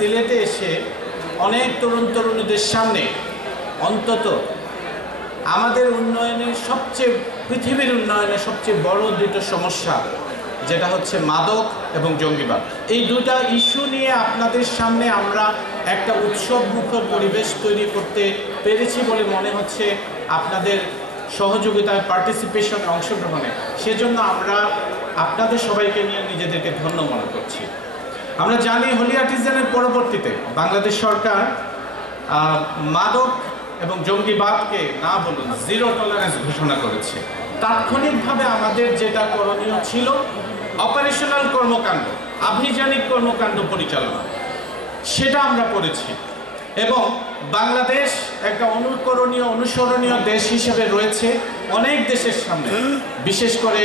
সিলেটে এসে অনেক তরুণ তরুণীদের সামনে অন্তত আমাদের উন্নয়নের পৃথিবীর উন্নয়নের সবচেয়ে বড় দুটো সমস্যা, যেটা হচ্ছে মাদক এবং জঙ্গিবাদ, এই দুটা ইস্যু নিয়ে আপনাদের সামনে আমরা একটা উৎসবমুখর পরিবেশ তৈরি করতে পেরেছি বলে মনে হচ্ছে আপনাদের সহযোগিতায়, পার্টিসিপেশনে, অংশগ্রহণে। সেজন্য আমরা আপনাদের সবাইকে নিয়ে নিজেদেরকে ধন্য মনে করছি। আমরা জানি হোলি আর্টিজানের পরবর্তীতে বাংলাদেশ সরকার মাদক এবং জঙ্গিবাদকে না বলুন জিরো টলারেন্স ঘোষণা করেছে। তাৎক্ষণিকভাবে আমাদের যেটা করণীয় ছিল অপারেশনাল কর্মকাণ্ড, আভিযানিক কর্মকাণ্ড পরিচালনা, সেটা আমরা করেছি এবং বাংলাদেশ একটা অনুকরণীয়, অনুসরণীয় দেশ হিসেবে রয়েছে অনেক দেশের সামনে, বিশেষ করে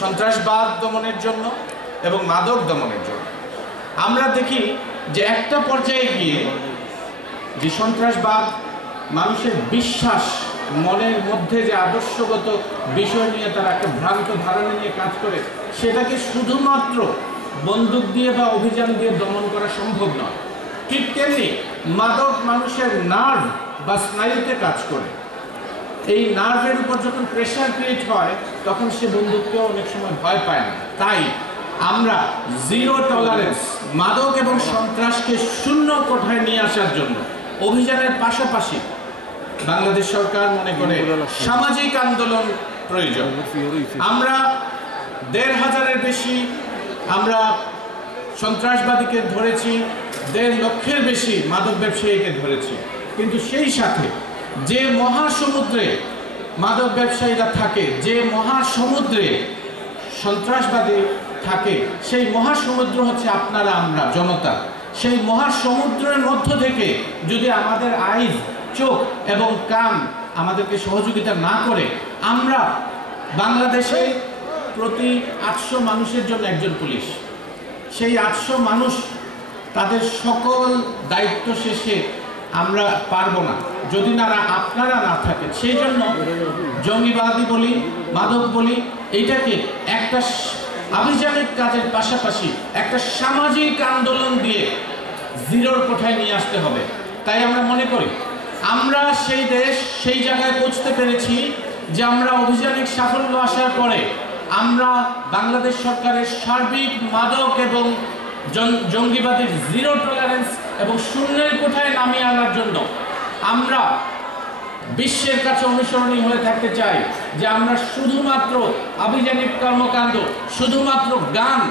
সন্ত্রাসবাদ দমনের জন্য এবং মাদক দমনের জন্য। আমরা দেখি যে একটা পর্যায়ে গিয়ে যে সন্ত্রাসবাদ মানুষের বিশ্বাস, মনের মধ্যে যে আদর্শগত বিষয় নিয়ে তারা একটা ভ্রান্ত ধারণা নিয়ে কাজ করে, সেটাকে শুধুমাত্র বন্দুক দিয়ে বা অভিযান দিয়ে দমন করা সম্ভব নয়। ঠিক তেমনি মাদক মানুষের নার্ভ বা স্নায়ুতে কাজ করে। এই নার্ভের উপর যখন প্রেশার ক্রিয়েট হয় তখন সে বন্দুককেও অনেক সময় ভয় পায় না। তাই আমরা জিরো টলারেন্স, মাদক এবং সন্ত্রাসকে শূন্য কোঠায় নিয়ে আসার জন্য অভিযানের পাশাপাশি বাংলাদেশ সরকার মনে করে সামাজিক আন্দোলন প্রয়োজন। আমরা ১৫০০-এর বেশি আমরা সন্ত্রাসবাদীকে ধরেছি, ১.৫ লক্ষের বেশি মাদক ব্যবসায়ীকে ধরেছি, কিন্তু সেই সাথে যে মহাসমুদ্রে মাদক ব্যবসায়ীরা থাকে, যে মহাসমুদ্রে সন্ত্রাসবাদী থাকে, সেই মহাসমুদ্র হচ্ছে আপনারা, আমরা, জনতা। সেই মহাসমুদ্রের মধ্য থেকে যদি আমাদের আইজ, চোখ এবং কান আমাদেরকে সহযোগিতা না করে, আমরা বাংলাদেশে প্রতি ৮০০ মানুষের জন্য একজন পুলিশ, সেই ৮০০ মানুষ তাদের সকল দায়িত্ব শেষে আমরা পারবো না যদি না আপনারা না থাকেন। সেই জন্য জঙ্গিবাদী বলি, মাদক বলি, এইটাকে একটা আভিযানিক কাজের পাশাপাশি একটা সামাজিক আন্দোলন দিয়ে জিরোর কোঠায় নিয়ে আসতে হবে। তাই আমরা মনে করি আমরা সেই দেশ, সেই জায়গায় পৌঁছতে পেরেছি যে আমরা অভিযানিক সাফল্য আসার পরে আমরা বাংলাদেশ সরকারের সার্বিক মাদক এবং জঙ্গিবাদের জিরো টলারেন্স এবং শূন্যের কোঠায় নামিয়ে আনার জন্য আমরা বিশ্বের কাছে অনুসরণীয় হয়ে থাকতে চাই। যে আমরা শুধুমাত্র আভিযানিক কর্মকাণ্ড, শুধুমাত্র গান,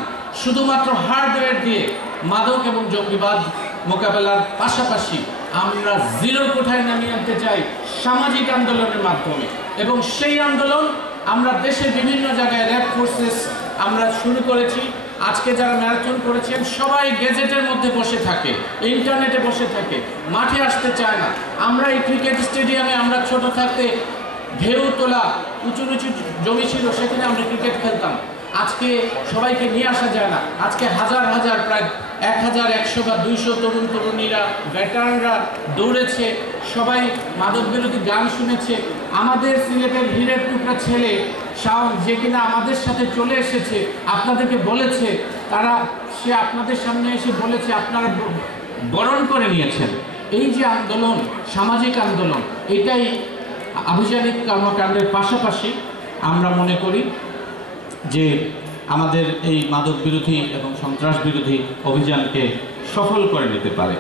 শুধুমাত্র হার্ডওয়্যার দিয়ে মাদক এবং জঙ্গিবাদ মোকাবেলার পাশাপাশি আমরা জিরো কোঠায় নামিয়ে আনতে চাই সামাজিক আন্দোলনের মাধ্যমে। এবং সেই আন্দোলন আমরা দেশের বিভিন্ন জায়গায় র্যাব ফোর্সেস আমরা শুরু করেছি। আজকে যারা ম্যারাথন করেছেন সবাই গেজেটের মধ্যে বসে থাকে, ইন্টারনেটে বসে থাকে, মাঠে আসতে চায় না। আমরা এই ক্রিকেট স্টেডিয়ামে আমরা ছোট থাকতে ঢেউ তোলা উঁচু নিচু জমি ছিল, সেখানে আমরা ক্রিকেট খেলতাম। আজকে সবাইকে নিয়ে আসা যায় না। আজকে হাজার হাজার, প্রায় ১১০০ বা ২০০ তরুণ তরুণীরা, ভেটারানরা দৌড়েছে, সবাই মাদক বিরোধী গান শুনেছে। আমাদের সিলেটের হীরের টুকরা ছেলে শাওন, যে কিনা আমাদের সাথে চলে এসেছে, আপনাদেরকে বলেছে, সে আপনাদের সামনে এসে বলেছে, আপনারা বরণ করে নিয়েছেন। এই যে আন্দোলন, সামাজিক আন্দোলন, এটাই আভিযানিক কর্মকাণ্ডের পাশাপাশি আমরা মনে করি যে আমাদের এই মাদক বিরোধী এবং সন্ত্রাস বিরোধী অভিযানকে সফল করে নিতে পারে।